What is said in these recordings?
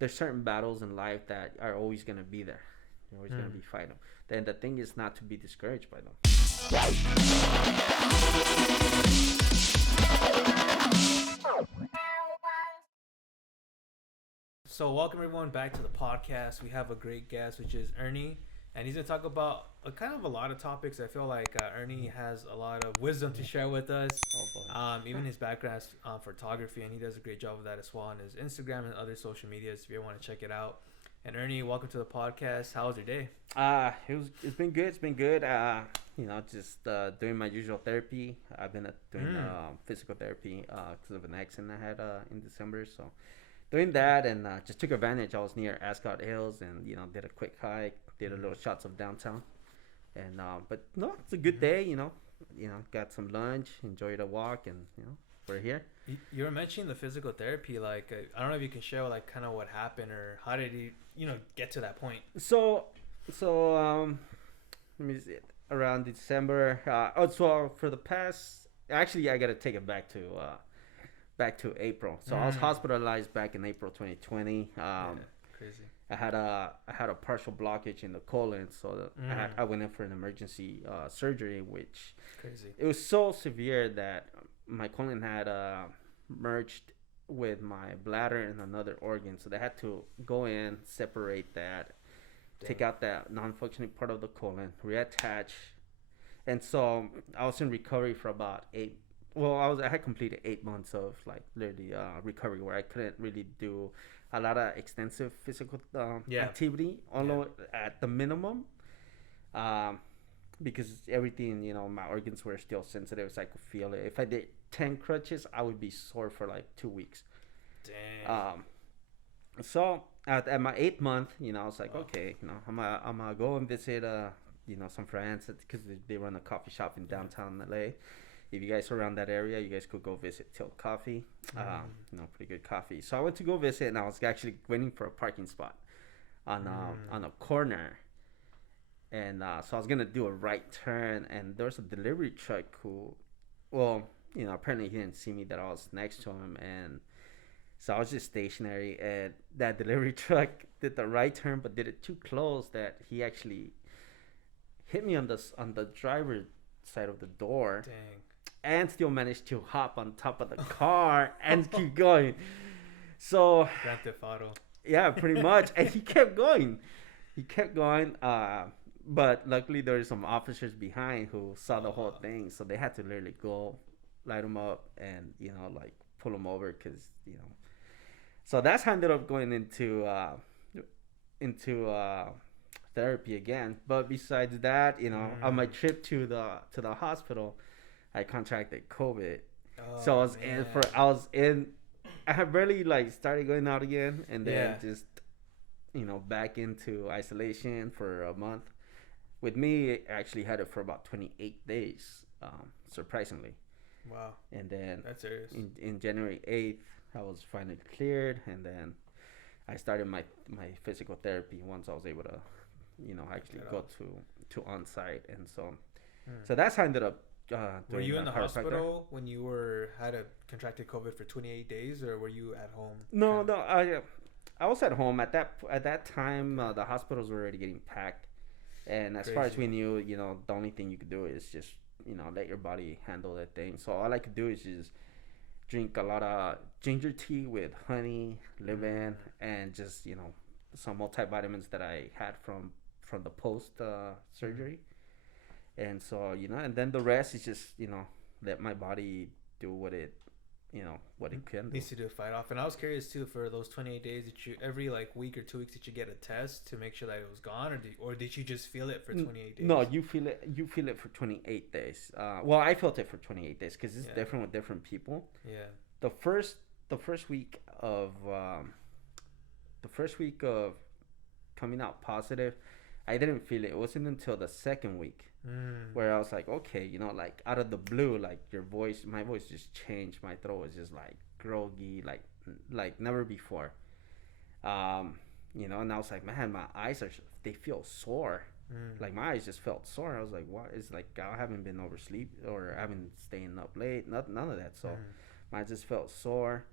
there's certain battles in life that are always gonna be there. You're always gonna be fighting them. Then the thing is not to be discouraged by them. So, welcome everyone back to the podcast. We have a great guest, which is Erny, and he's gonna talk about kind of a lot of topics. I feel like Erny has a lot of wisdom to share with us. Oh boy. Even his background is photography, and he does a great job of that as well on his Instagram and other social medias. If you want to check it out. And Erny, welcome to the podcast. How was your day? It's been good. It's been good. Just doing my usual therapy. I've been doing physical therapy because of an accident I had in December. So doing that and just took advantage. I was near Ascot Hills and did a quick hike, did a little shots of downtown, and but no, it's a good day. Got some lunch, enjoyed a walk, and we're here. You were mentioning the physical therapy. Like, I don't know if you can share like kind of what happened or how did you get to that point. So let me see. Around December. So for the past, actually, I gotta take it back to April. So I was hospitalized back in April 2020. Crazy. I had a partial blockage in the colon, so I went in for an emergency surgery, which Crazy. it was so severe that my colon had merged with my bladder and another organ, so they had to go in, separate that, take out that non-functioning part of the colon, reattach, and so I was in recovery for about I had completed 8 months of like literally recovery where I couldn't really do a lot of extensive physical activity, although at the minimum, because everything, my organs were still sensitive, so I could feel it. If I did 10 crutches, I would be sore for like 2 weeks. Dang. So at my 8th month, I was like, okay, I'm gonna go and visit, some friends because they run a coffee shop in downtown LA. If you guys are around that area, you guys could go visit Tilt Coffee. Pretty good coffee. So I went to go visit, and I was actually waiting for a parking spot on a corner. And so I was gonna do a right turn, and there was a delivery truck who, apparently he didn't see me that I was next to him, and so I was just stationary. And that delivery truck did the right turn, but did it too close that he actually hit me on the driver's side of the door. Dang. And still managed to hop on top of the car and keep going. So Grand Theft Auto. Yeah, pretty much. And he kept going. But luckily there were some officers behind who saw the whole thing, so they had to literally go light him up and pull him over because So that's how I ended up going into therapy again. But besides that, on my trip to the hospital, I contracted COVID. So I had barely started going out again, and then just back into isolation for a month. With me, I actually had it for about 28 days, surprisingly. Wow. And then that's serious. In January 8th, I was finally cleared, and then I started my physical therapy once I was able to actually go to on site. And so that's how I ended up. Were you in the hospital when you had contracted COVID for 28 days, or were you at home? No. I was at home at that time. The hospitals were already getting packed, and as far as we knew, the only thing you could do is just let your body handle that thing. So all I could do is just drink a lot of ginger tea with honey, lemon, and just some multivitamins that I had from the post surgery. And so and then the rest is just let my body do what it can do. Needs to do a fight off. And I was curious too, for those 28 days, did you every week or 2 weeks did you get a test to make sure that it was gone, or did you just feel it for 28 days? No, you feel it for 28 days. I felt it for 28 days because it's different with different people. Yeah. The first week of coming out positive, I didn't feel it. It wasn't until the second week where I was like, okay, out of the blue, my voice just changed. My throat was just groggy, like never before. And I was like, man, my eyes they feel sore. Like my eyes just felt sore. I was like, what? It's like I haven't been oversleep or I haven't staying up late. None of that. So mine just felt sore.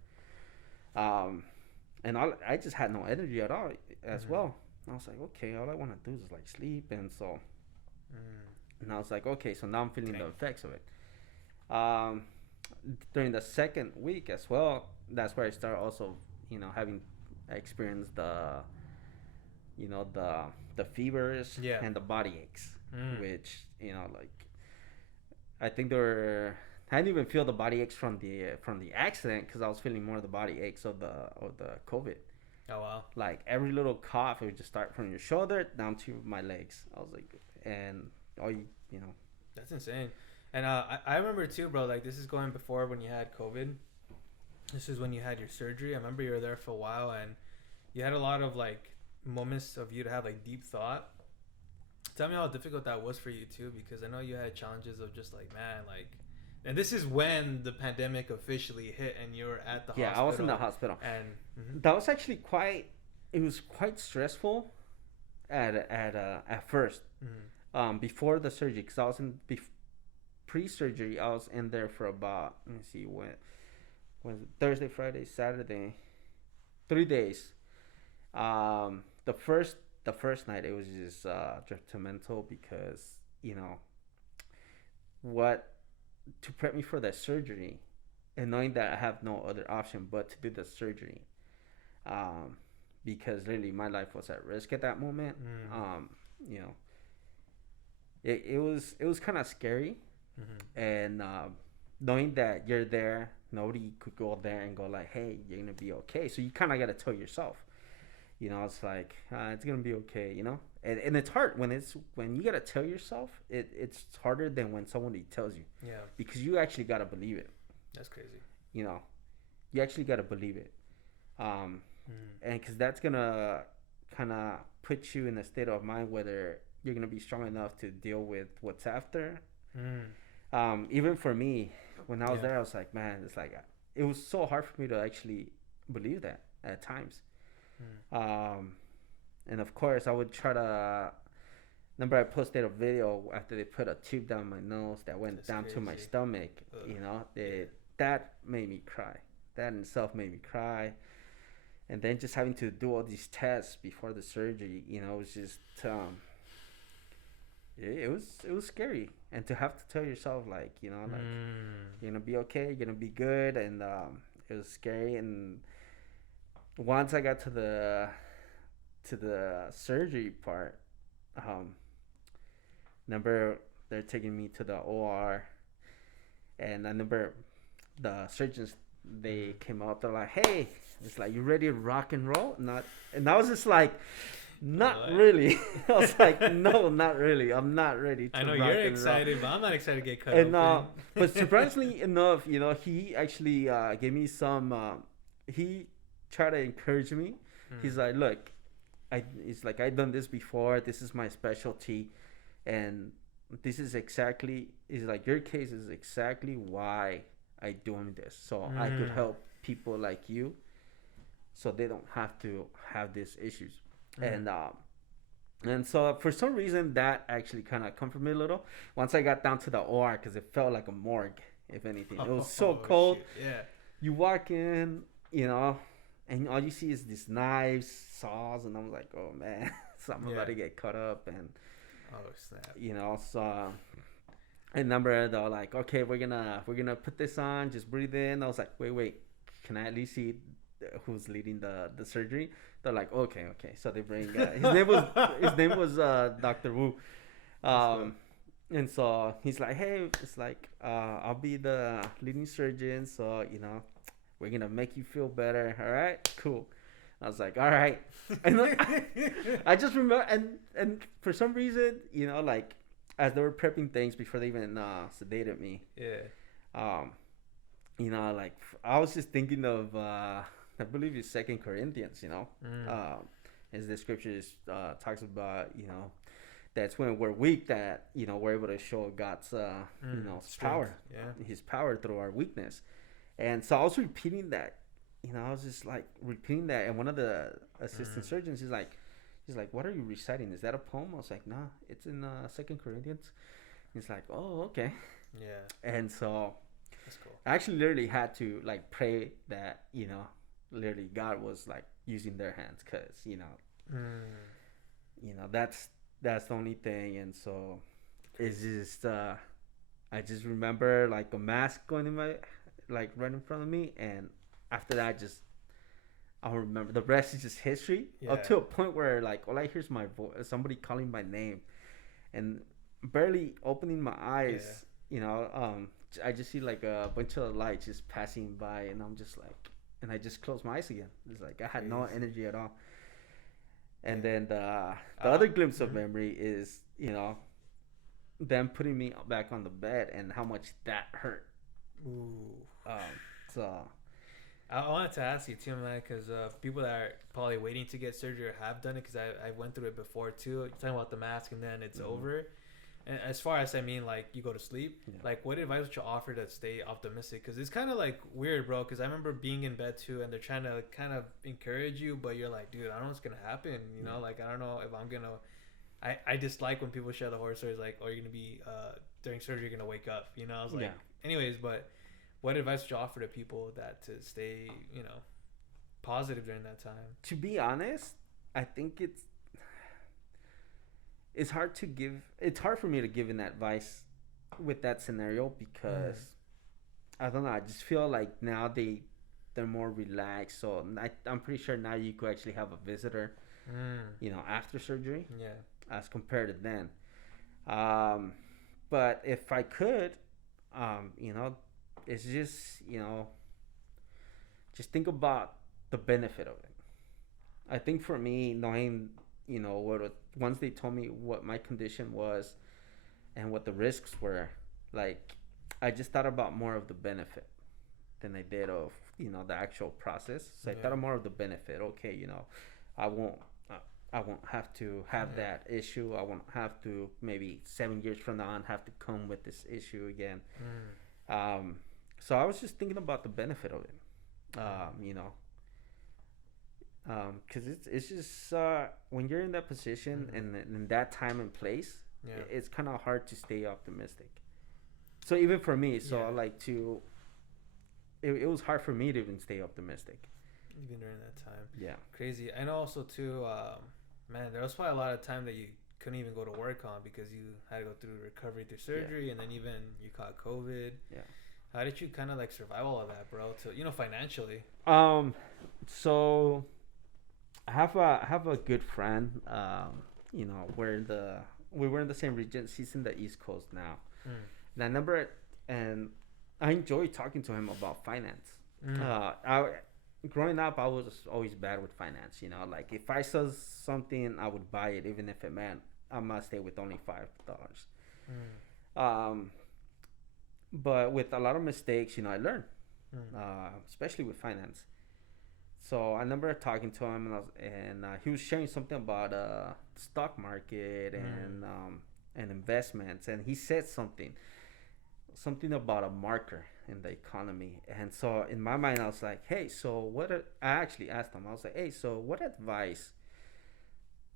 and I just had no energy at all as Mm-hmm. well. I was like, okay, all I want to do is like sleep, and so Mm. and I was like, okay, so now I'm feeling the Dang. effects of it. Um, During the second week as well, that's where I started also, having experienced the fevers Yeah. and the body aches, Mm. which like I think there were. I didn't even feel the body aches from the accident because I was feeling more of the body aches of the COVID. Oh wow. Like every little cough, it would just start from your shoulder down to my legs. I was like, and all you know, That's insane. And I remember too, bro. Like this is going before when you had COVID. This is when you had your surgery. I remember you were there for a while, and you had a lot of like moments of you to have like deep thought. Tell me how difficult that was for you too, because I know you had challenges of just like man, like, and this is when the pandemic officially hit, and you were at the yeah, I was in the hospital, hospital. and mhm. That was actually quite. It was quite stressful at first. Mhm. Before the surgery, because I was in pre-surgery. I was in there for about, let me see, when was it? Thursday, Friday, Saturday, 3 days. The first night it was just detrimental because you know what to prep me for that surgery, and knowing that I have no other option but to do the surgery. Um, because literally my life was at risk at that moment. Mm. You know, it was kind of scary, Mhm. and knowing that you're there, nobody could go there and go like, "Hey, you're gonna be okay." So you kind of gotta tell yourself, it's like it's gonna be okay, and it's hard when you gotta tell yourself. It's harder than when somebody tells you, Yeah, because you actually gotta believe it. that's crazy. You know, you actually gotta believe it, um, Mm. and because that's gonna kind of put you in a state of mind whether you're gonna be strong enough to deal with what's after. Mm. Even for me, when I was Yeah. there, I was like, man, it's like it was so hard for me to actually believe that at times. Mm. Um, and of course, I would try to. Remember, I posted a video after they put a tube down my nose that went That's down to my crazy. stomach. Ugh. Yeah. That made me cry. That in itself made me cry. And then just having to do all these tests before the surgery, it was just it was scary. And to have to tell yourself like like Mm. you're gonna be okay, you're gonna be good, and it was scary. And once I got to the surgery part, um, remember they're taking me to the OR, and I remember the surgeons, they Mm. came up. They're like, "Hey, it's like, you ready to rock and roll?" Not, and I was just like, "Not What? really." I was like, "No, not really. I'm not ready I to know rock you're and roll." excited, but I'm not excited to get cut And open. but surprisingly enough, he actually gave me some. He tried to encourage me. He's Mm. like, "Look, it's like I've done this before. This is my specialty, and this is exactly is like your case is exactly why I doing this, so I could Mm. help people like you, so they don't have to have these issues." Mm. And so for some reason that actually kind of comforted me a little once I got down to the OR, because it felt like a morgue. If anything, it was so Oh cold. shit! Yeah. You walk in, and all you see is these knives, saws, and I'm like, oh man, so I'm Yeah. about to get cut up. And Oh snap. so I remember they're like, okay, we're gonna put this on, just breathe in. I was like, wait, can I at least see who's leading the surgery? They're like, okay. So they bring his name was Dr. Wu. Let's go. um and so he's like, hey, it's like, I'll be the leading surgeon, so we're gonna make you feel better. All right, cool. I was like, all right. And I just remember, and for some reason, like, as they were prepping things before they even sedated me, Yeah. um, like, I was just thinking of, I believe it's Second Corinthians, Mm. as the scriptures talks about, that's when we're weak, that we're able to show God's Mm. his Strength. power, Yeah. through our weakness. And so I was repeating that, I was just like repeating that, and one of the assistant Mm. surgeons is like, "What are you reciting? Is that a poem?" I was like, "Nah, it's in Second Corinthians." He's like, "Oh, okay." Yeah. And so That's cool. I actually literally had to like pray that, literally God was like using their hands, cause Mm. that's the only thing. And so it's just I just remember like a mask going in my like right in front of me, and after that, just I don't remember. The rest is just history. Up Yeah. to a point where like all I hear is my voice, somebody calling my name, and barely opening my Yeah. eyes. I just see like a bunch of lights just passing by, and I'm just like, and I just close my eyes again. It's like I had no Crazy. energy at all. And Yeah. then the Uh, other glimpse of mhm. memory is them putting me back on the bed and how much that hurt. Ooh. Um, so I wanted to ask you too, man, because people that are probably waiting to get surgery or have done it, because I went through it before too. You're talking about the mask and then it's mhm, over. And as far as I mean, like you go to sleep, yeah, like what advice would you offer to stay optimistic? Because it's kind of like weird, bro. Because I remember being in bed too, and they're trying to kind of encourage you, but you're like, dude, I don't know what's gonna happen. You yeah. know, like I don't know if I'm gonna. I dislike when people share the horror stories, like, oh, you're gonna be during surgery, you're gonna wake up. You know, I was Yeah. like, anyways, but what advice would you offer to people that to stay, positive during that time? To be honest, I think it's hard to give. It's hard for me to give an advice with that scenario because Mm. I don't know. I just feel like now they're more relaxed. So I'm pretty sure now you could actually have a visitor, Mm. after surgery Yeah. as compared to then. Um, but if I could, um, you know, it's just think about the benefit of it. I think for me, knowing, once they told me what my condition was and what the risks were, like, I just thought about more of the benefit than I did of, the actual process. So I thought Yeah. of more of the benefit. Okay, I won't. I won't have to have Yeah. that issue. I won't have to maybe 7 years from now on have to come with this issue again. Mm. Um, so I was just thinking about the benefit of it. Mm. Because it's just when you're in that position Mm. and in that time and place, Yeah. it's kind of hard to stay optimistic. So even for me, so I Yeah. like to. It was hard for me to even stay optimistic. Even during that time. Yeah. Crazy. I know also too, man, there was probably a lot of time that you couldn't even go to work on because you had to go through recovery through surgery and then even you caught COVID. Yeah. How did you kind of like survive all of that, bro? To financially. So I have a good friend. We were in the same region. He's in the East Coast now. Mm. And I remember, and I enjoy talking to him about finance. Mm. I growing up, I was always bad with finance. Like if I saw something, I would buy it, even if it meant I must stay with only $5. Mm. Um, but with a lot of mistakes, I learned, Mm. especially with finance. So I remember talking to him, and he was sharing something about the stock market Mm. and investments, and he said something about a marker in the economy. And so in my mind, I was like, hey, so I actually asked him. I was like, hey, so what advice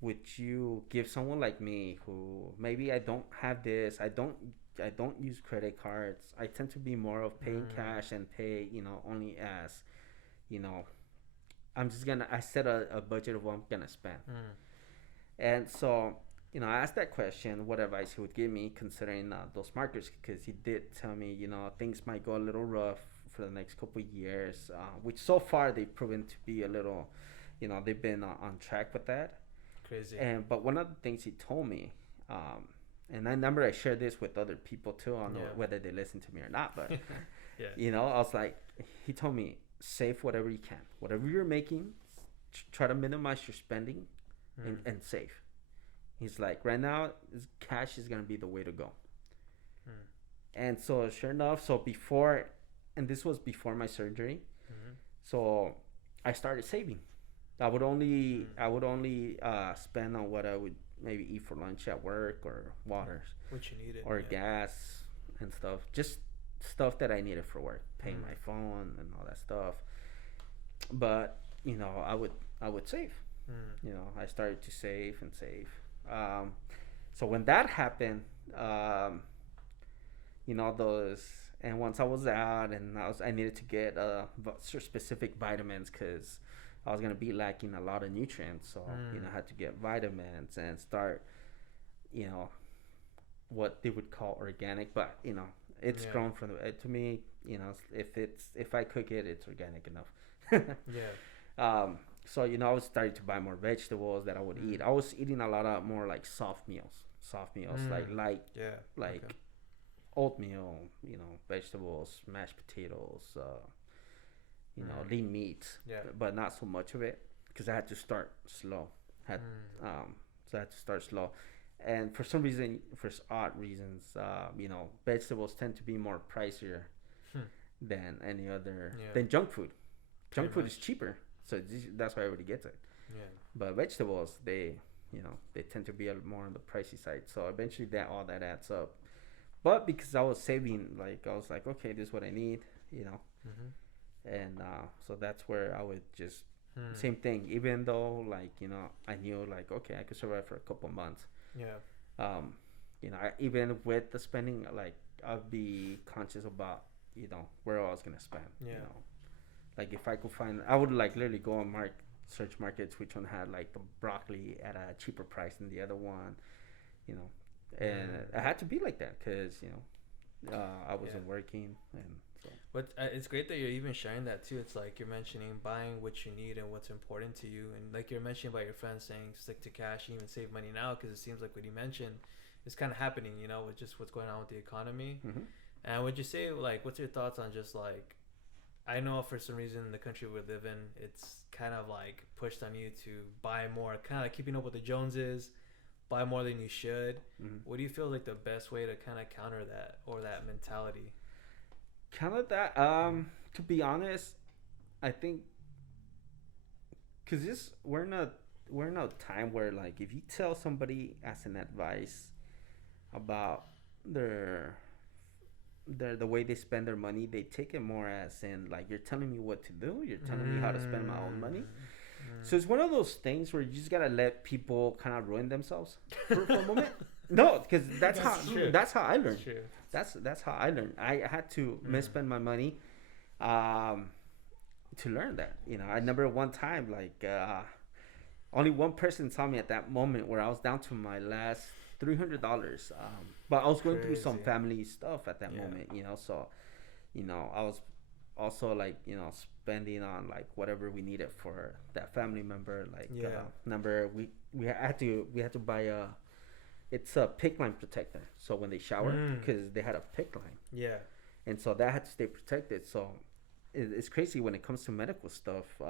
would you give someone like me who maybe I don't have this, I don't use credit cards. I tend to be more of paying Mm. cash and pay, only as, you know, I set a budget of what I'm gonna spend. Mm. And so, I asked that question, what advice he would give me considering those markers, because he did tell me, things might go a little rough for the next couple of years, which so far they've proven to be a little, they've been on track with that. Crazy. But one of the things he told me, and I remember I shared this with other people too. I don't know Yeah. whether they listen to me or not, but Yeah. I was like, he told me save whatever you can, whatever you're making, try to minimize your spending, Mm. and save. He's like, right now, cash is gonna be the way to go. Mm. And so sure enough, and this was before my surgery, Mm. so I started saving. Mm. I would only spend on what I would maybe eat for lunch at work, or water, What you needed. or Yeah. gas and stuff. Just stuff that I needed for work, paying Mm. my phone and all that stuff. But I would save. Mm. I started to save and save. So when that happened, those And once I was out, and I needed to get specific vitamins because I was gonna be lacking a lot of nutrients. So I had to get vitamins and start, you know, what they would call organic, but it's grown from the to me. If I cook it, it's organic enough. Yeah. So I was starting to buy more vegetables that I would eat. I was eating a lot of more like soft meals, like light, like Okay. oatmeal, vegetables, mashed potatoes, lean meat, Yeah. but not so much of it because I had to start slow. Had So I had to start slow, and for some reason, for odd reasons, vegetables tend to be more pricier than any other than junk food. Junk food is cheaper, so that's why everybody gets it. Yeah. But vegetables, they tend to be a little more on the pricey side. So eventually, all that adds up. But because I was saving, like I was like, okay, this is what I need, and so that's where I would just same thing. Even though I knew like okay, I could survive for a couple months. Yeah. Even with the spending, like I'd be conscious about where I was gonna spend. Yeah. Like if I could find, I would like literally go on search markets which one had like the broccoli at a cheaper price than the other one, and I had to be like that because I wasn't working, and so. But it's great that you're even sharing that too. It's like you're mentioning buying what you need and what's important to you, and like you're mentioning about your friends saying stick to cash, and even save money now because it seems like what you mentioned is kind of happening, with just what's going on with the economy. And would you say like what's your thoughts on just like, I know for some reason the country we live in, it's kind of like pushed on you to buy more, kind of like keeping up with the Joneses, buy more than you should. What do you feel like the best way to kind of counter that or that mentality? Counter that, to be honest, I think because we're in a time where like if you tell somebody as an advice about the way they spend their money, they take it more as in like you're telling me what to do, you're telling me how to spend my own money. So it's one of those things where you just gotta let people kind of ruin themselves for a moment. No, because that's how I learned. That's how I learned. I had to misspend my money, to learn that. I remember one time like only one person saw me at that moment where I was down to my last $300. But I was going through some family stuff at that moment. So I was also like spending on like whatever we needed for that family member. Like number we had to buy it's a PIC line protector. So when they shower, because they had a PIC line. Yeah. And so that had to stay protected. So it's crazy when it comes to medical stuff.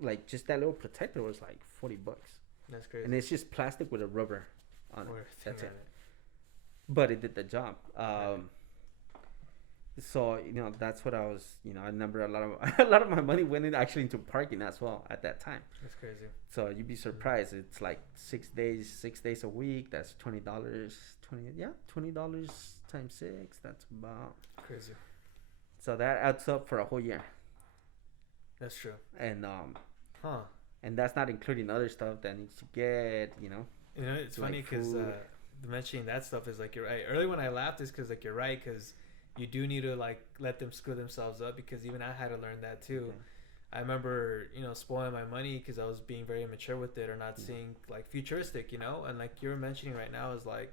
Like just that little protector was like $40. That's crazy. And it's just plastic with a rubber on it. That's it. But it did the job. So that's what I was. I remember a lot of my money went actually into parking as well at that time. That's crazy. So you'd be surprised. It's like 6 days a week. That's $20. $20 times 6. That's about crazy. So that adds up for a whole year. That's true. And and that's not including other stuff that needs to get. It's funny because mentioning that stuff is like you're right. Early when I laughed is because like you're right, because you do need to like let them screw themselves up, because even I had to learn that too. Okay. I remember spoiling my money because I was being very immature with it, or not seeing like futuristic, and like you're mentioning right now is like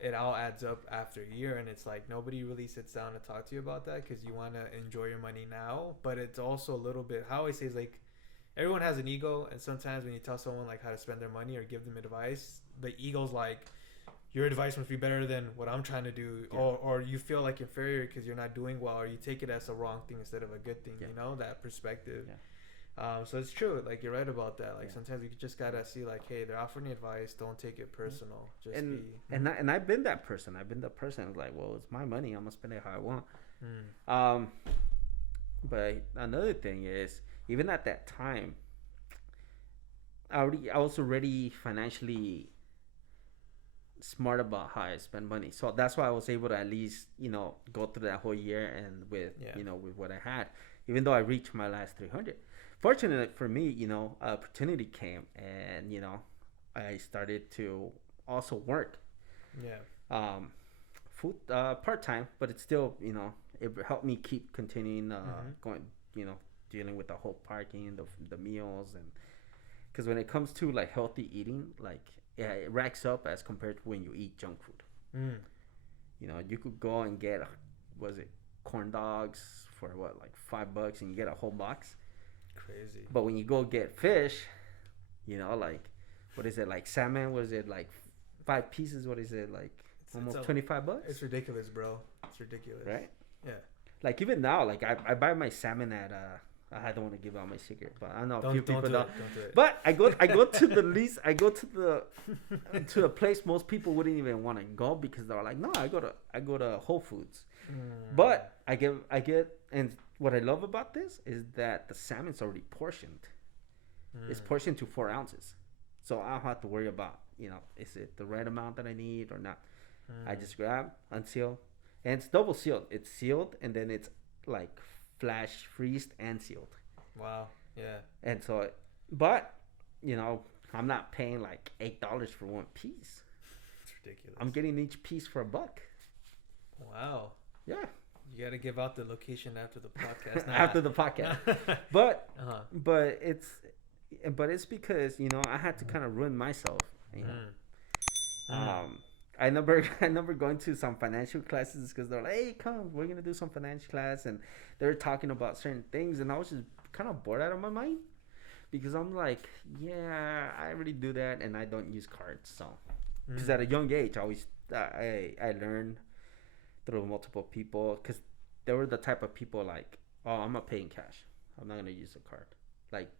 it all adds up after a year, and it's like nobody really sits down to talk to you about that because you want to enjoy your money now. But it's also a little bit, how I always say is like everyone has an ego, and sometimes when you tell someone like how to spend their money or give them advice, the ego's like, your advice must be better than what I'm trying to do, or you feel like inferior because you're not doing well, or you take it as a wrong thing instead of a good thing. That perspective. So it's true, like you're right about that. Like sometimes you just gotta see like, hey, they're offering advice, don't take it personal. Just and I've been that person. Like, well, it's my money, I'm gonna spend it how I want. But another thing is, even at that time, I was already financially smart about how I spend money. So that's why I was able to at least, go through that whole year and with, with what I had, even though I reached my last 300. Fortunately for me, opportunity came, and, I started to also work. food part time, but it's still, it helped me keep continuing going, dealing with the whole parking, the meals, and because when it comes to like healthy eating, like yeah, it racks up as compared to when you eat junk food. Mm. You could go and get, was it corn dogs for what, like $5, and you get a whole box. Crazy. But when you go get fish, like, what is it, like salmon? What is it, like 5 pieces? What is it, like almost $25? It's ridiculous, bro. It's ridiculous. Right? Yeah. Like even now, like I buy my salmon at I don't want to give out my secret, but I know a few people don't. Don't do it. But I go to the least, I go to the place most people wouldn't even want to go, because they're like, no, I go to Whole Foods. But I get, and what I love about this is that the salmon's already portioned. It's portioned to 4 ounces, so I don't have to worry about, is it the right amount that I need or not. I just grab, unseal, and it's double sealed. It's sealed, and then it's like flash freezed and sealed. Wow. Yeah. And so, but I'm not paying like $8 for one piece. It's ridiculous. I'm getting each piece for $1. Wow. Yeah. You got to give out the location after the podcast. After the podcast. But but it's because I had to kind of ruin myself. I remember going to some financial classes, because they're like, hey, come, we're gonna do some financial class, and they're talking about certain things, and I was just kind of bored out of my mind, because I'm like, yeah, I already do that, and I don't use cards. So because at a young age, I learned through multiple people, because they were the type of people like, oh, I'm gonna pay in cash, I'm not gonna use a card. Like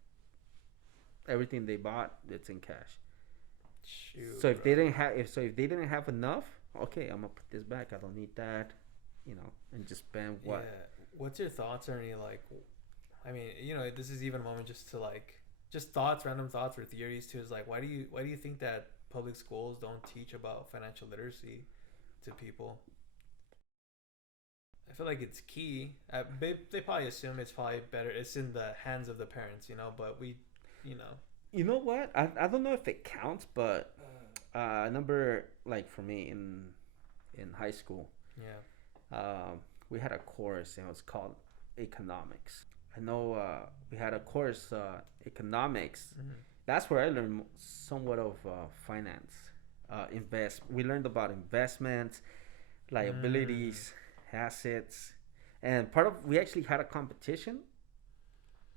everything they bought, it's in cash. Shoot, so if they didn't have enough, okay, I'm gonna put this back, I don't need that, and just spend what. Yeah. What's your thoughts, Ernie? Like, I mean, this is even a moment just to just thoughts, random thoughts or theories too. Is like, why do you think that public schools don't teach about financial literacy to people? I feel like it's key. They probably assume it's probably better. It's in the hands of the parents, but we. You know what? I don't know if it counts, but I remember, like, for me in high school, we had a course, and it was called economics. I know we had a course, economics. That's where I learned somewhat of finance. We learned about investments, liabilities, assets, and we actually had a competition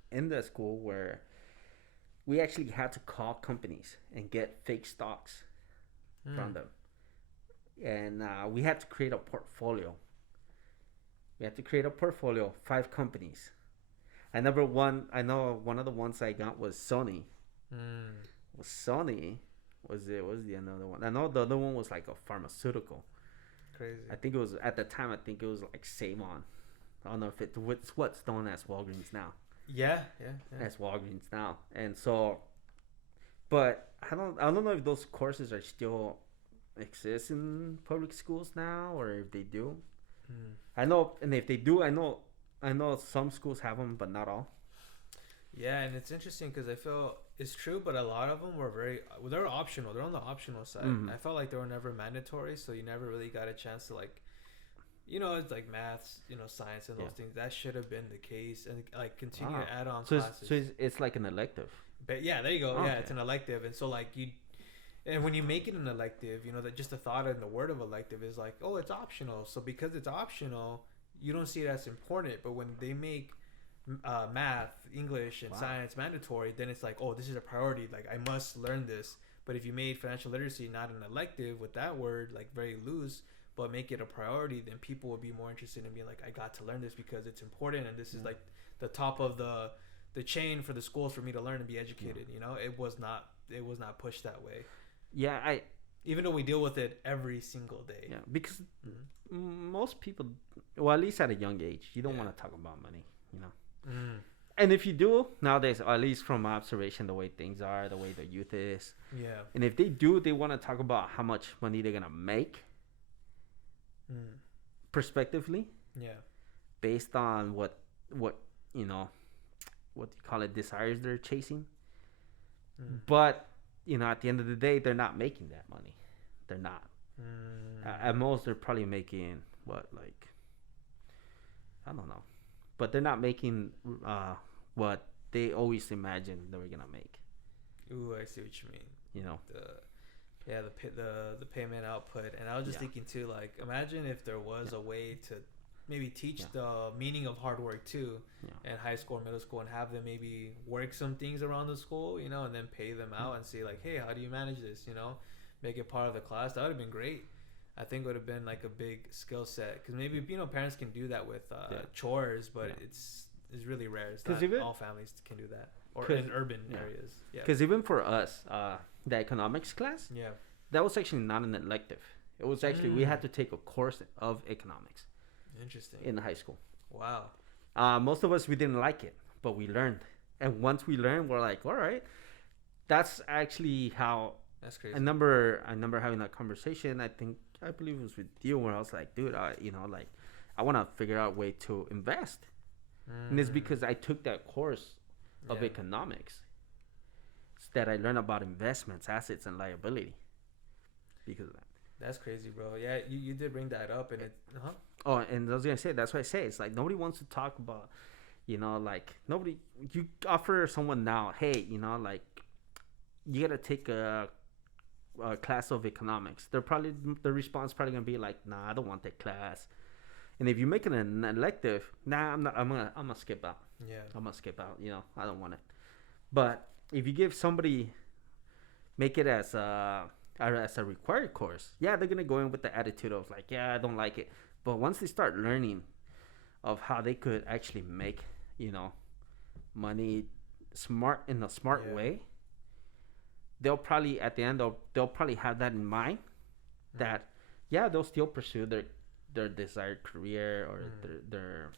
in the school where we actually had to call companies and get fake stocks from them. And we had to create a portfolio. 5 companies. I know one of the ones I got was Sony. Was Sony? Was the another one? I know the other one was like a pharmaceutical. Crazy. I think it was, at the time, like Savon. I don't know if what's known as Walgreens now. Yeah. As Walgreens now. And so, but I don't know if those courses are still exist in public schools now, or if they do. I know, and if they do, I know some schools have them, but not all. Yeah, and it's interesting because I feel it's true, but a lot of them were they're optional. They're on the optional side. I felt like they were never mandatory, so you never really got a chance to it's like maths, science and those things. That should have been the case, and like continue to add on classes. So it's like an elective. But yeah, there you go. Okay. Yeah, it's an elective, and so and when you make it an elective, that just the thought and the word of elective is like, oh, it's optional. So because it's optional, you don't see it as important. But when they make math, English, and science mandatory, then it's like, oh, this is a priority. Like, I must learn this. But if you made financial literacy not an elective with that word, like very loose, but make it a priority, then people would be more interested in being like, I got to learn this because it's important, and this is like the top of the chain for the schools for me to learn and be educated. It was not pushed that way. Yeah, even though we deal with it every single day. Yeah, because most people, well, at least at a young age, you don't want to talk about money, And if you do nowadays, or at least from my observation, the way things are, the way the youth is, and if they do, they want to talk about how much money they're gonna make, prospectively, based on what you call it, desires they're chasing. But at the end of the day, they're not making that money. They're not. At most, they're probably making what, like, I don't know, but they're not making what they always imagined they were gonna make. Ooh, I see what you mean. You know. The payment output, and I was just thinking too, like, imagine if there was a way to maybe teach the meaning of hard work too, in high school or middle school, and have them maybe work some things around the school, you know, and then pay them out and say like, hey, how do you manage this, you know, make it part of the class. That would have been great. I think it would have been like a big skill set, because maybe, you know, parents can do that with chores, but it's really rare. It's not all families can do that, or in urban areas. Because even for us, the economics class, that was actually not an elective. It was actually we had to take a course of economics. Interesting. In high school. Wow. Most of us, we didn't like it, but we learned, and once we learned, we're like, all right, that's actually how. That's crazy. I remember having that conversation. I believe it was with you, where I was like, dude, you know, like, I want to figure out a way to invest, and it's because I took that course of economics that I learned about investments, assets, and liability. Because of that. That's crazy, bro. Yeah, you did bring that up, and it. Oh, and I was gonna say, that's what I say. It's like nobody wants to talk about, you know, like nobody. You offer someone now, hey, you know, like, you gotta take a class of economics. The response probably gonna be like, nah, I don't want that class. And if you make it an elective, nah, I'm gonna skip out. Yeah, I'm gonna skip out. You know, I don't want it. But if you give somebody, make it as a required course, they're gonna go in with the attitude of like, I don't like it. But once they start learning of how they could actually make, you know, money in a smart way, they'll probably at the end they'll probably have that in mind, that they'll still pursue their desired career, or their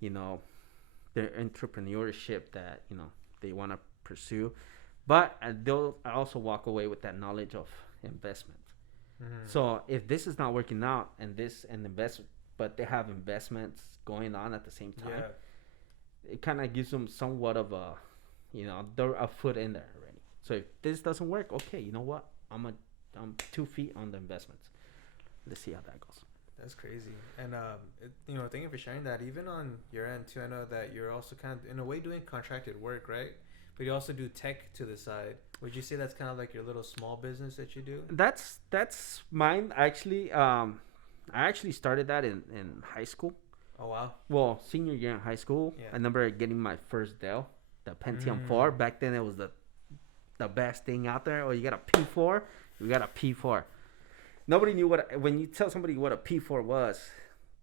you know, their entrepreneurship that, you know, they want to pursue, but they'll also walk away with that knowledge of investment. So if this is not working out, and investment, but they have investments going on at the same time, it kind of gives them somewhat of a, you know, they're a foot in there already. So if this doesn't work, okay, you know what, I'm 2 feet on the investments. Let's see how that goes. That's crazy. And you know, thank you for sharing that. Even on your end too, I know that you're also kind of in a way doing contracted work, right? But you also do tech to the side. Would you say that's kind of like your little small business that you do? That's mine, actually. I actually started that in high school. Oh, wow. Well, senior year in high school. I remember getting my first Dell, the Pentium 4. Back then, it was the best thing out there. Oh, you got a P4? You got a P4. Nobody knew when you tell somebody what a P4 was,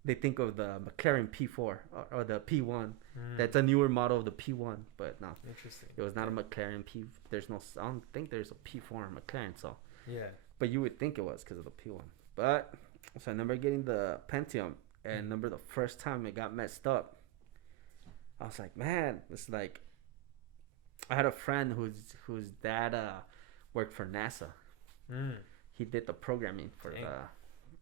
they think of the McLaren P4 or the P1. That's a newer model of the P1, but no. Interesting. It was not a McLaren P. I don't think there's a P4 in McLaren, so. Yeah. But you would think it was because of the P1. But, so I remember getting the Pentium, and I remember the first time it got messed up. I was like, man, it's like, I had a friend whose dad worked for NASA. He did the programming for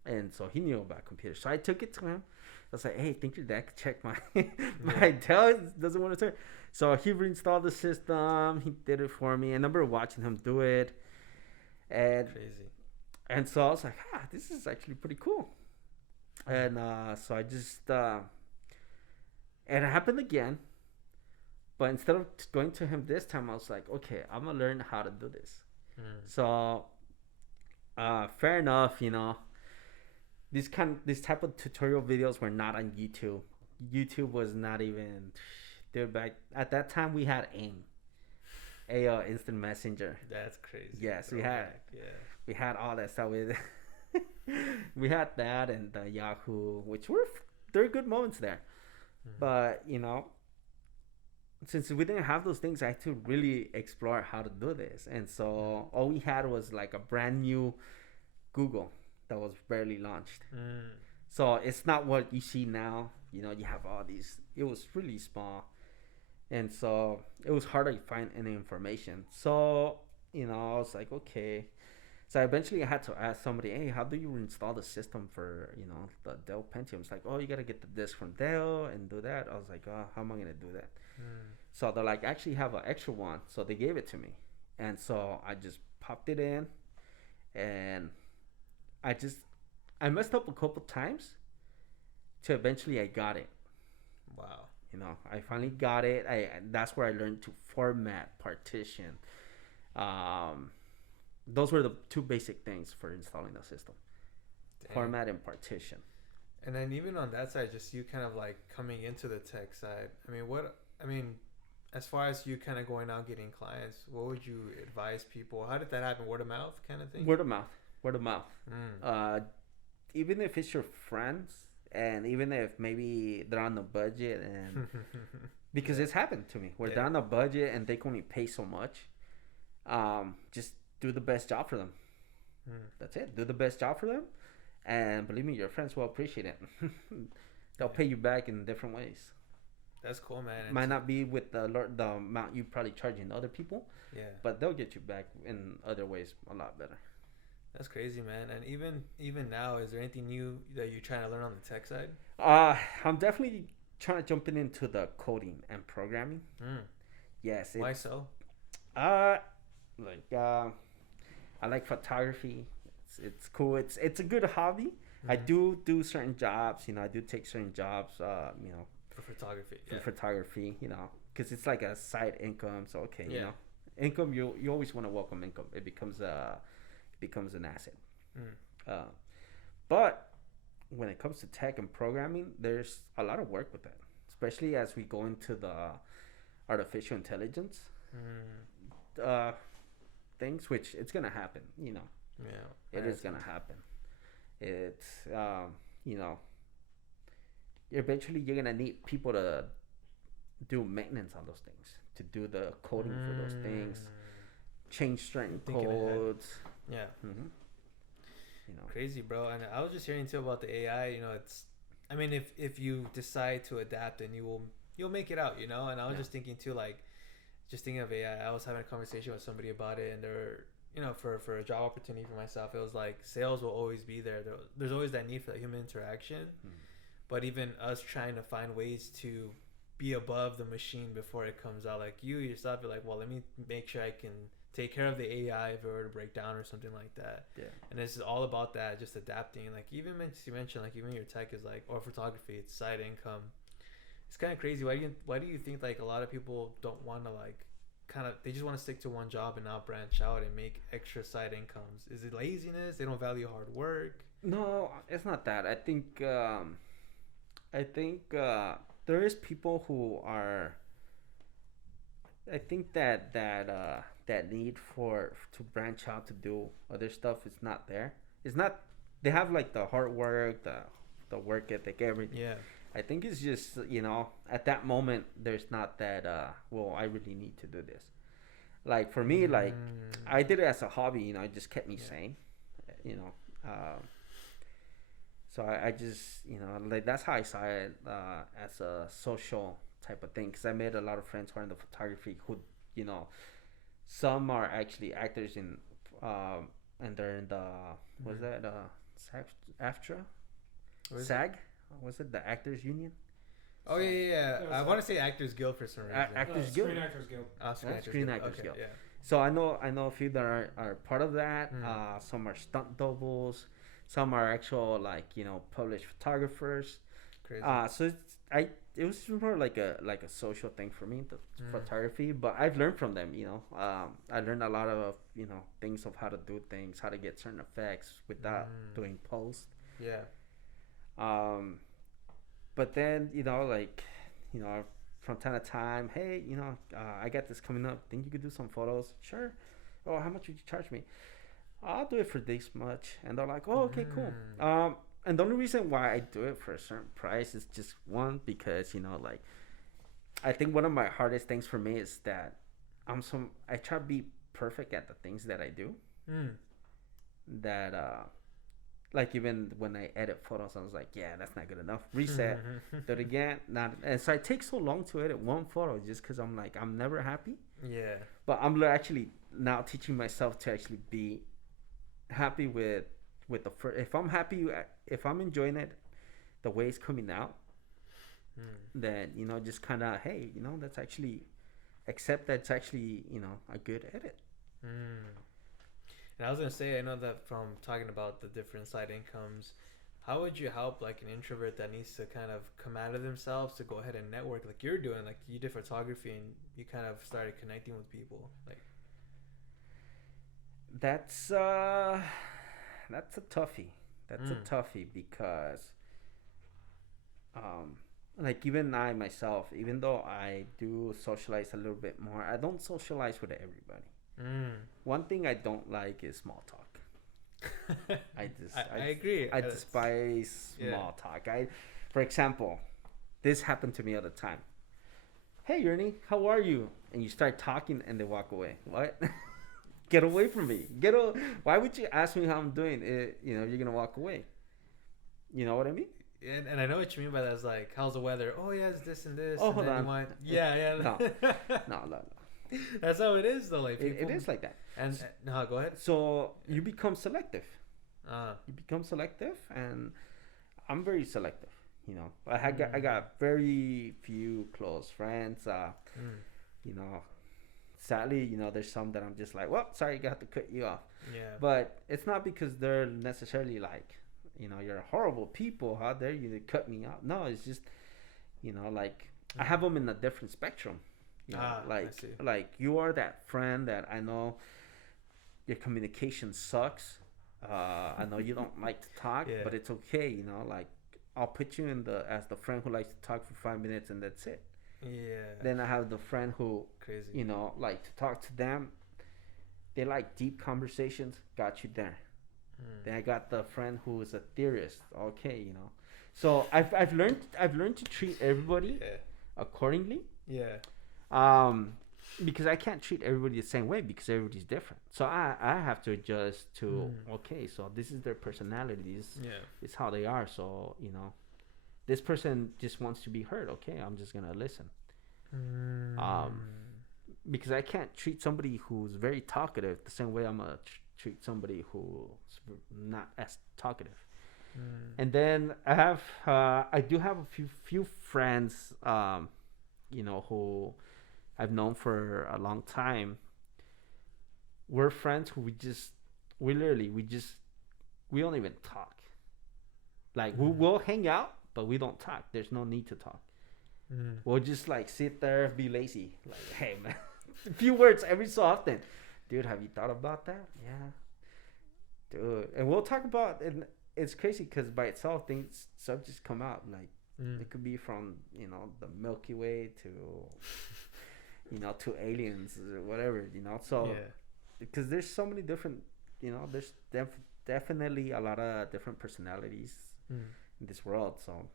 and so he knew about computers. So I took it to him. I was like, hey, think your dad could check my my Dell doesn't want to turn. So he reinstalled the system. He did it for me. I remember watching him do it. And crazy. And so I was like, this is actually pretty cool. And so I just and it happened again. But instead of going to him this time, I was like, okay, I'm gonna learn how to do this. So fair enough, you know, this type of tutorial videos were not on YouTube. YouTube was not even, dude, back at that time we had AIM, Instant Messenger. That's crazy. Yes, we had all that stuff with we had that, and the Yahoo, which there were good moments there. But, you know, since we didn't have those things, I had to really explore how to do this. And so all we had was like a brand new Google that was barely launched. So it's not what you see now. You know, you have all these. It was really small. And so it was hard to find any information. So, you know, I was like, okay. So eventually I had to ask somebody, hey, how do you install the system for, you know, the Dell Pentium? It's like, oh, you got to get the disk from Dell and do that. I was like, oh, how am I going to do that? So they're like, actually have an extra one. So they gave it to me. And so I just popped it in, and I just I messed up a couple times to eventually I got it. Wow. You know, I finally got it. I That's where I learned to format, partition. Um, those were the two basic things for installing the system: Dang. format and partition. And then even on that side, just you kind of like coming into the tech side. I mean, as far as you kind of going out getting clients, what would you advise people? How did that happen? Word of mouth kind of thing? Word of mouth. Word of mouth. Mm. Even if it's your friends, and even if maybe they're on the budget, and because it's happened to me where they're on a budget and they can only pay so much, just do the best job for them. That's it. Do the best job for them, and believe me, your friends will appreciate it. They'll pay you back in different ways. That's cool, man. Might not be with the amount you probably charging other people, but they'll get you back in other ways a lot better. That's crazy, man. And even now, is there anything new that you're trying to learn on the tech side? I'm definitely trying to jump into the coding and programming. Yes. Why so? Like I like photography. It's cool. It's a good hobby. I do certain jobs. You know, I do take certain jobs. You know, for photography. For photography. You know, because it's like a side income. So okay, you know, income. You always want to welcome income. It becomes an asset. But when it comes to tech and programming, there's a lot of work with that, especially as we go into the artificial intelligence things, which it's gonna happen. You know, it is gonna happen. It's you know, eventually you're gonna need people to do maintenance on those things, to do the coding for those things, change certain codes. Yeah. You know, crazy, bro. And I was just hearing too about the AI. You know, I mean, if you decide to adapt, and you'll make it out. You know. And I was just thinking too, like, just thinking of AI. I was having a conversation with somebody about it, and they're, you know, for a job opportunity for myself, it was like sales will always be there. There's always that need for that human interaction. But even us trying to find ways to be above the machine before it comes out, like you yourself, you're like, well, let me make sure I can take care of the AI if it were to break down or something like that. And this is all about that, just adapting. Like even you mentioned, like even your tech is like, or photography, it's side income. It's kind of crazy. Why do you think like a lot of people don't want to like they just want to stick to one job and not branch out and make extra side incomes? Is it laziness? They don't value hard work? No, it's not that. I think there is people who are. I think that need to branch out to do other stuff is not there. It's not. They have like the hard work, the work ethic, everything. Yeah. I think it's just, you know, at that moment there's not that well, I really need to do this. Like for me, like I did it as a hobby. You know, it just kept me sane. You know, so I just, you know, like that's how I saw it as a social type of thing, because I made a lot of friends who are in the photography who, you know, some are actually actors in and they're in the was that AFTRA SAG, was it the Actors Union? Oh yeah. I want to say Actors Guild for some reason. Actors Guild. Screen Actors Guild. Screen Actors Guild. Yeah. So I know a few that are part of that. Some are stunt doubles. Some are actual, like, you know, published photographers. Crazy. So it was more like a social thing for me, the photography. But I've learned from them. You know, I learned a lot of, you know, things of how to do things, how to get certain effects without doing post. Yeah. But then, you know, like, you know, from time to time, hey, you know, I got this coming up. Think you could do some photos? Sure. Oh, how much would you charge me? I'll do it for this much. And they're like, oh, okay, cool. And the only reason why I do it for a certain price is just one, because, you know, like, I think one of my hardest things for me is that I try to be perfect at the things that I do. That like even when I edit photos, I was like, yeah, that's not good enough. Reset, do it again. And so I take so long to edit one photo just because I'm like, I'm never happy. Yeah. But I'm actually now teaching myself to actually be happy with the first. If I'm enjoying it, the way it's coming out, then, you know, just kind of, hey, you know, that's actually accept that's actually, you know, a good edit. And And I was gonna say, I know that from talking about the different side incomes, how would you help like an introvert that needs to kind of come out of themselves to go ahead and network like you're doing? Like you did photography and you kind of started connecting with people. Like, That's uh that's a toughie. That's a mm, toughie because um like even I myself, even though I do socialize a little bit more, I don't socialize with everybody. mm. One thing I don't like is small talk. I just I agree. I despise Yeah. small talk. For example, this happened to me all the time. Hey Ernie, how are you? And you start talking and they walk away. What? Get away from me. Why would you ask me how I'm doing? You're gonna walk away. You know what I mean? And I know what you mean by that. Is like, how's the weather? Oh yeah, it's this and this. Oh, and hold then on. you want, yeah. No. That's how it is though. Like It people, is like that. and no, go ahead. So you become selective. Uh, You become selective, and I'm very selective. I got very few close friends. mm, You know, sadly, there's some that I'm just like, well, sorry, I got to cut you off. yeah. But it's not because they're necessarily like, you're horrible people. How dare you cut me off? No, it's just, like I have them in a different spectrum. I see. Like you are that friend that I know your communication sucks. I know you don't like to talk, Yeah. but it's okay. Like I'll put you as the friend who likes to talk for 5 minutes and that's it. Yeah. Then I have the friend who, Crazy. like to talk to them. They like deep conversations. Got you there. Mm. Then I got the friend who is a theorist. Okay. So I've learned to treat everybody Yeah. accordingly. Yeah. Because I can't treat everybody the same way because everybody's different. So I have to adjust to okay. So this is their personality. This Yeah. is how they are. So this person just wants to be heard. Okay, I'm just gonna listen. Mm. Because I can't treat somebody who's very talkative the same way I'm gonna treat somebody who's not as talkative. Mm. And then I do have a few friends, who I've known for a long time. We're friends who we don't even talk. Like we'll hang out, but we don't talk. There's no need to talk. Mm. We'll just like sit there, be lazy. Like, hey man, a few words every so often. Dude, have you thought about that? Yeah, dude. And we'll talk about it. It's crazy because by itself, things subjects come out. Like it could be from the Milky Way to to aliens or whatever. So Yeah. because there's so many different. There's definitely a lot of different personalities Mm. in this world. So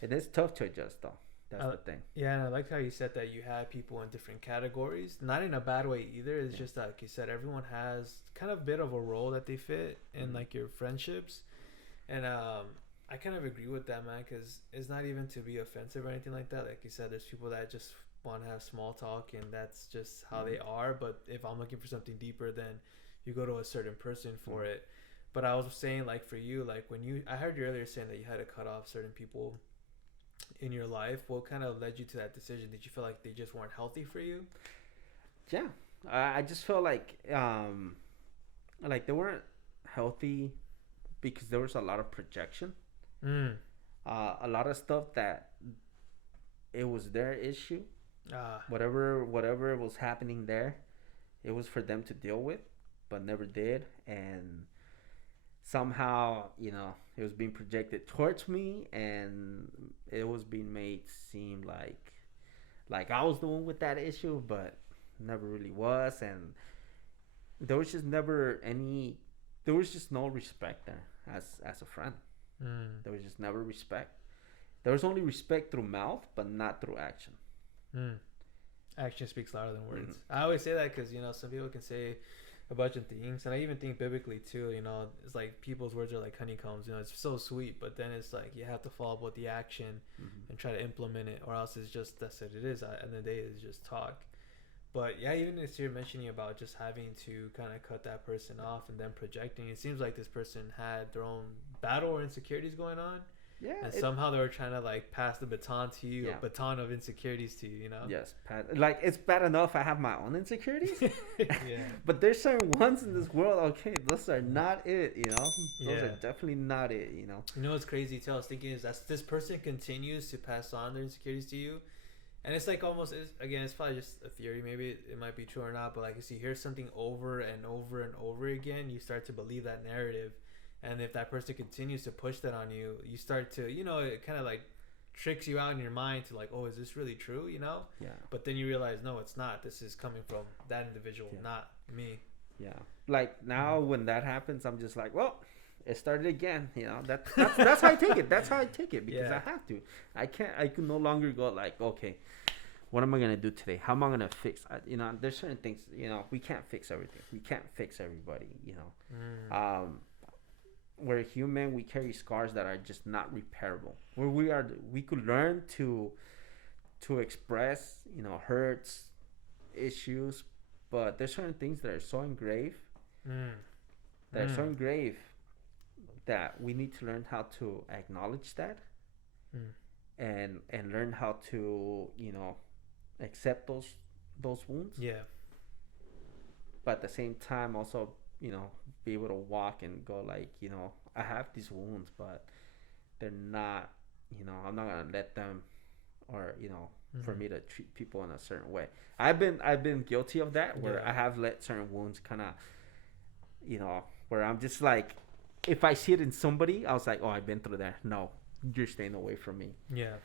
it is tough to adjust, though. That's the thing. Yeah, and I liked how you said that you had people in different categories. Not in a bad way either. It's just like you said, everyone has kind of a bit of a role that they fit in like your friendships. And I kind of agree with that, man, because it's not even to be offensive or anything like that. Like you said, there's people that just want to have small talk and that's just how they are. But if I'm looking for something deeper, then you go to a certain person for it. But I was saying, like, for you, like, I heard you earlier saying that you had to cut off certain people in your life. What kind of led you to that decision? Did you feel like they just weren't healthy for you? Yeah, I just felt like they weren't healthy because there was a lot of projection. A lot of stuff that it was their issue. Whatever was happening there, it was for them to deal with, but never did. And somehow, it was being projected towards me, and it was being made seem like I was the one with that issue, but never really was. And there was just no respect there as a friend. There was just never respect. There was only respect through mouth, but not through action. Action speaks louder than words. I always say that because some people can say a bunch of things, and I even think biblically too. It's like people's words are like honeycombs. It's so sweet, but then it's like you have to follow up with the action and try to implement it, or else it's just that's what it is. At the end of the day, it's just talk. But yeah, even as you're mentioning about just having to kind of cut that person off and then projecting, it seems like this person had their own battle or insecurities going on, Yeah. And somehow they were trying to like pass the baton to you, a baton of insecurities to you, you know? Yes, like it's bad enough I have my own insecurities, Yeah. but there's certain ones in this world. Okay, those are not it. You know, those Yeah. are definitely not it. You know. You know what's crazy too? I was thinking is that this person continues to pass on their insecurities to you, and it's like almost again, it's probably just a theory. Maybe it might be true or not, but like if you hear something over and over and over again, you start to believe that narrative. And if that person continues to push that on you, you start to, you know, it kind of like tricks you out in your mind to like, oh, is this really true? You know? Yeah. But then you realize, no, it's not. This is coming from that individual, not me. Yeah. Like now when that happens, I'm just like, well, it started again. You know, that's how I take it. That's how I take it because I have to. I can no longer go like, okay, what am I going to do today? How am I going to fix? You know, there's certain things, you know, we can't fix everything. We can't fix everybody, you know. We're human. We carry scars that are just not repairable. Where we could learn to express, you know, hurts, issues, but there's certain things that are so engraved, that we need to learn how to acknowledge that, and learn how to, you know, accept those wounds. Yeah. But at the same time, also, you know, be able to walk and go like, you know, I have these wounds, but they're not, you know, I'm not gonna let them, or you know, for me to treat people in a certain way. I've been guilty of that, where I have let certain wounds kind of, you know, where I'm just like, if I see it in somebody, I was like, oh, I've been through that. No, you're staying away from me. Yeah.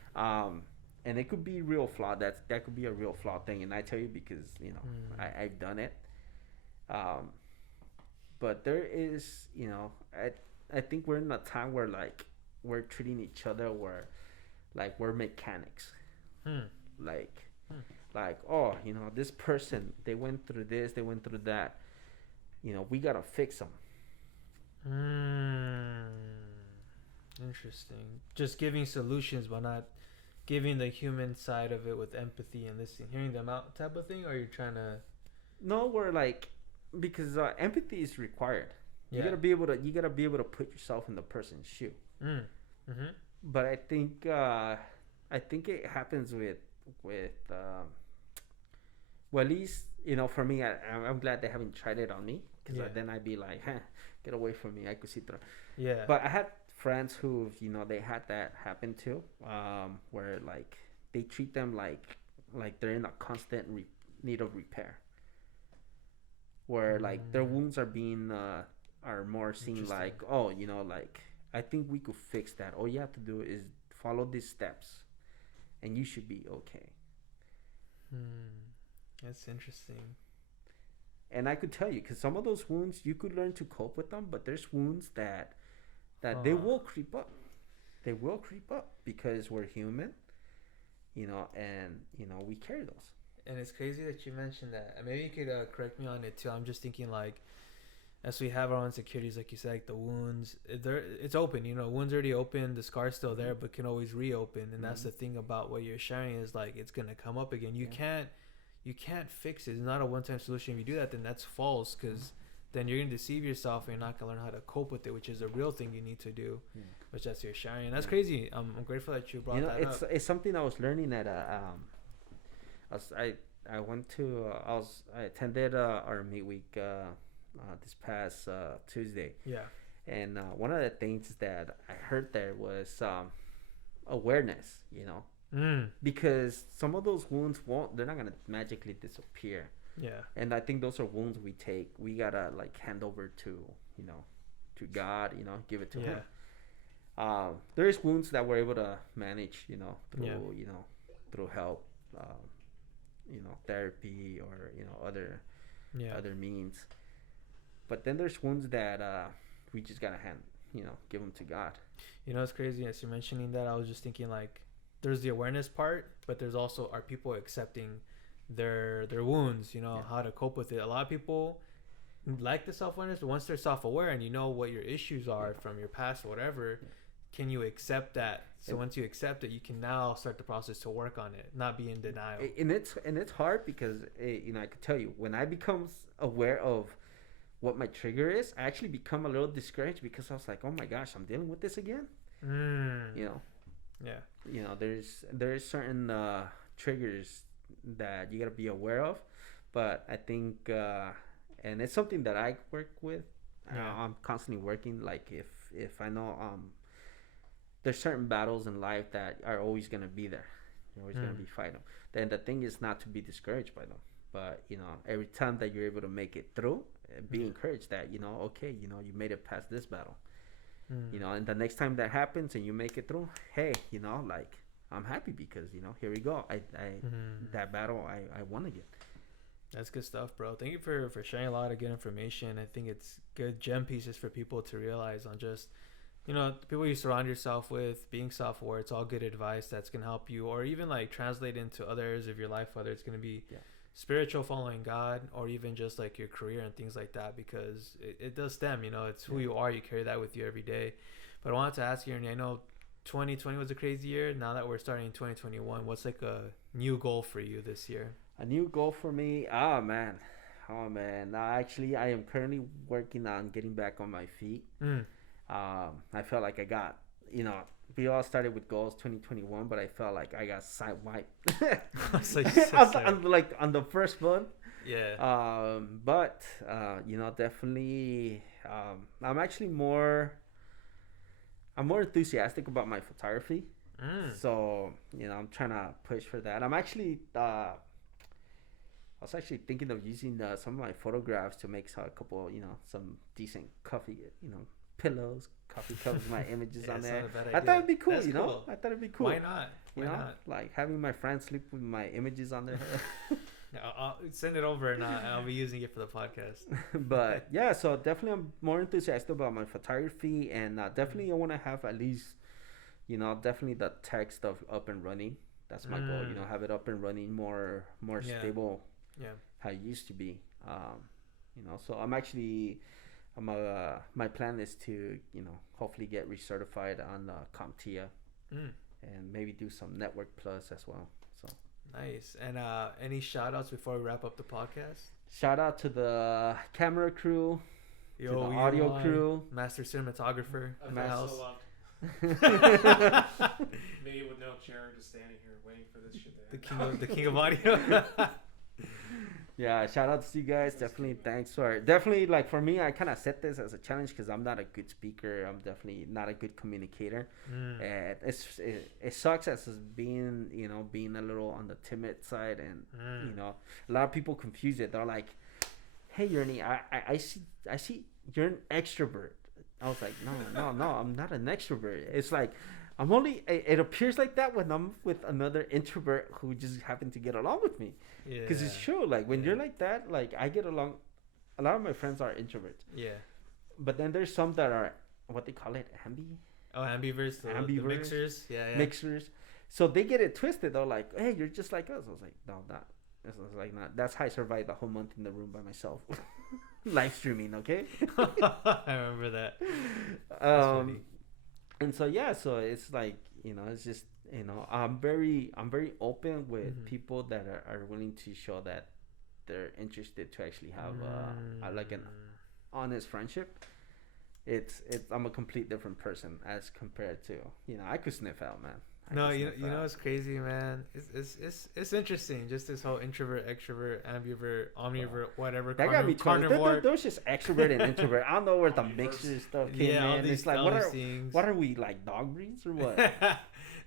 And it could be real flawed. That could be a real flawed thing, and I tell you because, you know, I've done it. But there is, you know, I think we're in a time where like we're treating each other where like we're mechanics. Like, oh, you know, this person, they went through this, they went through that, you know, we gotta fix them. Interesting. Just giving solutions but not giving the human side of it with empathy and listening, hearing them out type of thing. Or you're trying to, no, we're like, because empathy is required. You gotta be able to put yourself in the person's shoe. But I think it happens with well, at least, you know, for me, I'm glad they haven't tried it on me, because then I'd be like, get away from me, I could see through. Yeah. But I had friends who, you know, they had that happen too, where like they treat them like they're in a constant need of repair, where like their wounds are being are more seen like, oh, you know, like, I think we could fix that. All you have to do is follow these steps and you should be okay. That's interesting. And I could tell you, because some of those wounds you could learn to cope with them, but there's wounds that they will creep up. They will creep up because we're human, you know, and, you know, we carry those. And it's crazy that you mentioned that. Maybe you could correct me on it too. I'm just thinking like, as we have our own insecurities, like you said, like the wounds, it's open. You know, wounds already open. The scar's still there, but can always reopen. And that's the thing about what you're sharing is like it's gonna come up again. You can't fix it. It's not a one-time solution. If you do that, then that's false, because then you're gonna deceive yourself and you're not gonna learn how to cope with it, which is a real thing you need to do. Which that's your sharing. And that's crazy. I'm grateful that you brought that up. It's something I was learning at I went to I attended our meet week this past Tuesday. Yeah. And one of the things that I heard there was awareness, you know, because some of those wounds they're not gonna magically disappear. Yeah. And I think those are wounds we gotta like hand over to, you know, to God, you know, give it to Him. There is wounds that we're able to manage, you know, through you know, through help, you know, therapy, or, you know, other means. But then there's wounds that we just gotta give them to God. You know, it's crazy as you're mentioning that. I was just thinking like, there's the awareness part, but there's also, are people accepting their wounds? You know, how to cope with it. A lot of people like the self-awareness, but once they're self-aware and you know what your issues are from your past or whatever, can you accept that? So once you accept it, you can now start the process to work on it, not be in denial. And it's hard because you know, I could tell you, when I become aware of what my trigger is, I actually become a little discouraged, because I was like, oh my gosh, I'm dealing with this again. You know, Yeah. there's certain triggers that you gotta be aware of, but I think and it's something that I work with. Yeah. I'm constantly working. Like if I know there's certain battles in life that are always gonna be there. You're always gonna be fighting them. Then the thing is not to be discouraged by them, but every time that you're able to make it through, be encouraged that okay, you made it past this battle. And the next time that happens and you make it through, hey, like I'm happy because here we go. I that battle I won again. That's good stuff, bro. Thank you for sharing a lot of good information. I think it's good gem pieces for people to realize on just, the people you surround yourself with, being self-aware. It's all good advice that's going to help you, or even like translate into other areas of your life, whether it's going to be spiritual, following God, or even just like your career and things like that, because it does stem, it's who you are. You carry that with you every day. But I wanted to ask you, Ernie, I know 2020 was a crazy year. Now that we're starting 2021, what's like a new goal for you this year? A new goal for me? Oh man. Actually, I am currently working on getting back on my feet. I felt like I got, we all started with goals 2021, but I felt like I got sidewiped. on the first one. Yeah. But definitely, I'm actually more enthusiastic about my photography. So I'm trying to push for that. I was actually thinking of using some of my photographs to make a couple, some decent coffee, pillows, coffee cups, my images on there. I thought it'd be cool, That's cool. I thought it'd be cool. Why not? Not? Like having my friends sleep with my images on there. I'll send it over and I'll be using it for the podcast. But yeah, so definitely I'm more enthusiastic about my photography, and definitely I want to have at least, definitely the tech stuff up and running. That's my goal. Have it up and running more stable. Yeah. How it used to be. So my plan is to, hopefully get recertified on CompTIA, and maybe do some Network Plus as well. So nice. And any shout outs before we wrap up the podcast? Shout out to the camera crew, to the audio crew, master cinematographer at the house. So me with no chair, just standing here waiting for this shit to the king of audio. Yeah, shout out to you guys. Definitely thanks for definitely, like, for me, I kind of set this as a challenge because I'm not a good speaker. I'm definitely not a good communicator, and it sucks as being being a little on the timid side, and a lot of people confuse it. They're like, "Hey, Erny, I see you're an extrovert." I was like, no, I'm not an extrovert. It's like it appears like that when I'm with another introvert who just happened to get along with me. Because it's true. Like, when you're like that, like, I get along. A lot of my friends are introverts. Yeah. But then there's some that are, what they call it, ambiverts. The mixers. Yeah. Mixers. So they get it twisted. They're like, hey, you're just like us. I was like, no, not. I was like, not. That's how I survived the whole month in the room by myself. Live streaming, okay? I remember that. And so so it's like, it's just, I'm very open with people that are willing to show that they're interested to actually have like an honest friendship. I'm a complete different person as compared to, I could sniff out, man. It's crazy, man. It's interesting. Just this whole introvert, extrovert, ambivert, omnivert, whatever. That got me carnivore. There was just extrovert and introvert. I don't know where the mixture stuff came in. It's like, what are we, like, dog breeds or what?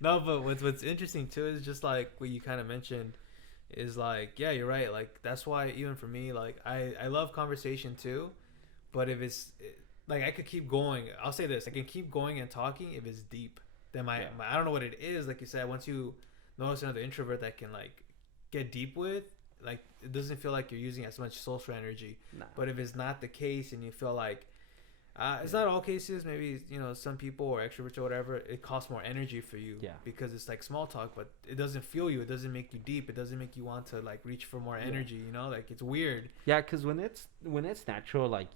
No, but what's interesting too is just like what you kind of mentioned is like, yeah, you're right. Like, that's why even for me, like, I love conversation too, but if it's like, I could keep going. I'll say this: I can keep going and talking if it's deep. Then my I don't know what it is. Like you said, once you notice another introvert that can, like, get deep with, like, it doesn't feel like you're using as much social energy. Nah. But if it's not the case and you feel like it's not all cases, maybe some people or extroverts or whatever, it costs more energy for you because it's like small talk, but it doesn't fuel you. It doesn't make you deep. It doesn't make you want to, like, reach for more energy. Like, it's weird. Yeah, because when it's natural, like,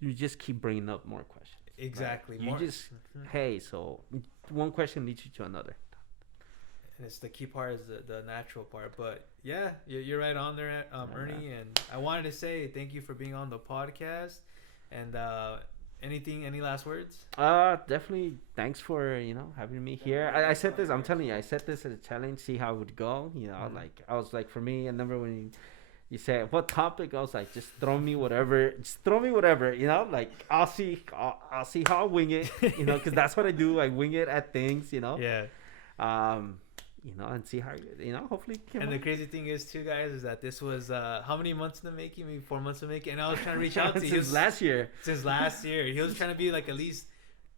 you just keep bringing up more questions. Exactly. Right? You just hey, so one question leads you to another. And it's the key part is the natural part. But yeah, you're right on there, Ernie. And I wanted to say thank you for being on the podcast. And Any last words? Definitely. Thanks for having me here. I said this. I'm telling you, I set this as a challenge. See how it would go. Like I was like, for me, I remember when you said what topic, I was like, just throw me whatever. Just throw me whatever. Like I'll see. I'll see how I wing it. Because that's what I do. I wing it at things. Yeah. And see how hopefully. And the crazy thing is too, guys, is that this was how many months in the making? Maybe 4 months in the making. And I was trying to reach out to you since last year. Since last year, he was trying to be like at least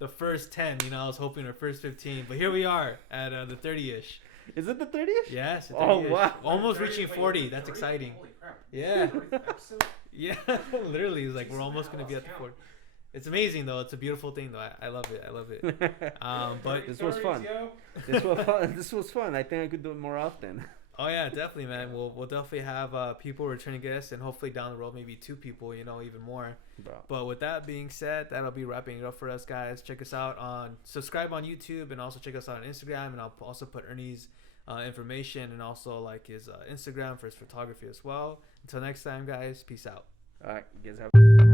the first 10. I was hoping, or first 15. But here we are at the 30ish. Is it the 30ish? Yes. Oh wow! Almost reaching 40. That's exciting. Holy crap. Yeah. Yeah. Literally, it's like we're almost gonna be at the 40. It's amazing though. It's a beautiful thing though. I love it. I love it. But this was fun. This was fun. I think I could do it more often. Oh yeah, definitely, man. We'll definitely have people returning guests, and hopefully down the road maybe 2 people, even more. Bro. But with that being said, that'll be wrapping it up for us, guys. Check us out subscribe on YouTube, and also check us out on Instagram, and I'll also put Ernie's information and also like his Instagram for his photography as well. Until next time, guys. Peace out. All right, you guys have.